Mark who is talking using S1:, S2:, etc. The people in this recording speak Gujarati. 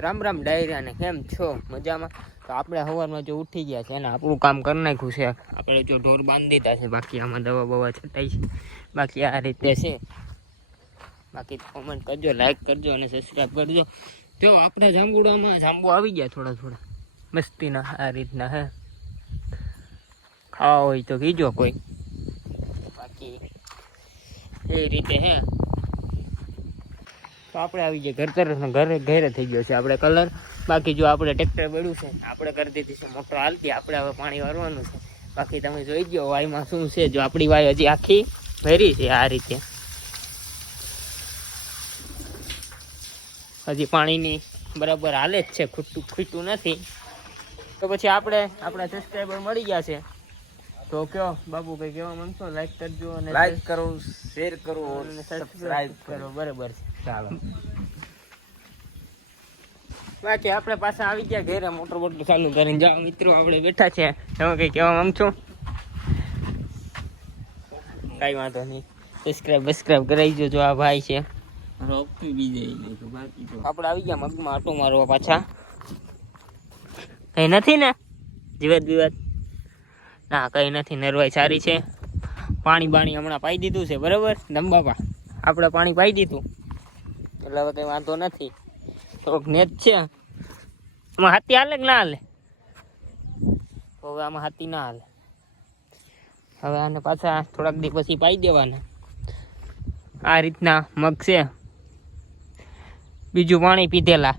S1: રામ રામ ડાયરા ને કેમ છો? મજામાં? તો આપણે સવારમાં જો ઉઠી ગયા છે અને આપણું કામ કરી નાખ્યું છે. આપણે જો ઢોર બાંધી દીધા છે, બાકી આમાં દવા બવા છટાઈ છે. બાકી આ રીતે છે. બાકી કોમેન્ટ કરજો લાઈક કરજો અને સબસ્ક્રાઈબ કરજો. જો, આપણા જાંબુડામાં, જાંબુ આવી ગયા થોડા થોડા. મસ્તીના, આ રીતના, હે. ખાવા હોય તો કીજો કોઈ. બાકી એ રીતે, હે. તો આપણે આવી જાય ઘર તરફ ઘરે ઘરે થઈ ગયો છે આપણે કલર. બાકી જો આપણે ટ્રેક્ટર બેડું છે આપણે કરી દીધી છે મોટર હાલતી. આપણે હવે પાણી વારવાનું છે. બાકી તમે જોઈ ગયો વાયમાં શું છે? જો આપણી વાય હજી આખી ભરી છે આ રીતે. હજી પાણીની બરાબર હાલે જ છે ખૂટતું ખૂટતું નથી. તો પછી આપણે આપણા સબસ્ક્રાઈબર મળી ગયા છે. તો કયો? બાબુ કઈ કહેવા માંગશો? લાઈક કરજો અને
S2: લાઈક કરો શેર કરો
S1: અને
S2: કરો.
S1: કરો. બરાબર છે.
S2: ચાલો.
S1: બાકી આપણે પાછા આવી ગયા ઘેરે મોટર બોટર ચાલુ કરીને. જાઓ મિત્રો આપણે બેઠા છે. તમે કઈ કહેવા માંગશો? કઈ વાંધો નહીં. સબસ્ક્રાઇબ બસ્ક્રાઇબ કરાવી જો આ ભાઈ છે. આપણે આવી ગયા મગમાં આટો મારવા પાછા. કઈ નથી ને? જીવત બીવત ના કઈ નથી. નરવાઈ સારી છે. પાણી બાણી હમણાં પાઈ દીધું છે બરાબર? નંબાપા આપણે પાણી પાઈ દીધું. એટલે હવે કઈ વાંધો નથી. થોડોક નેત છે. આમાં હાથી હાલે કે ના હાલે? હવે આમાં હાથી ના હાલે. હવે આને પાછા થોડાક દી પછી પાઈ દેવાના. આ રીતના મગ છે. બીજું પાણી પીધેલા.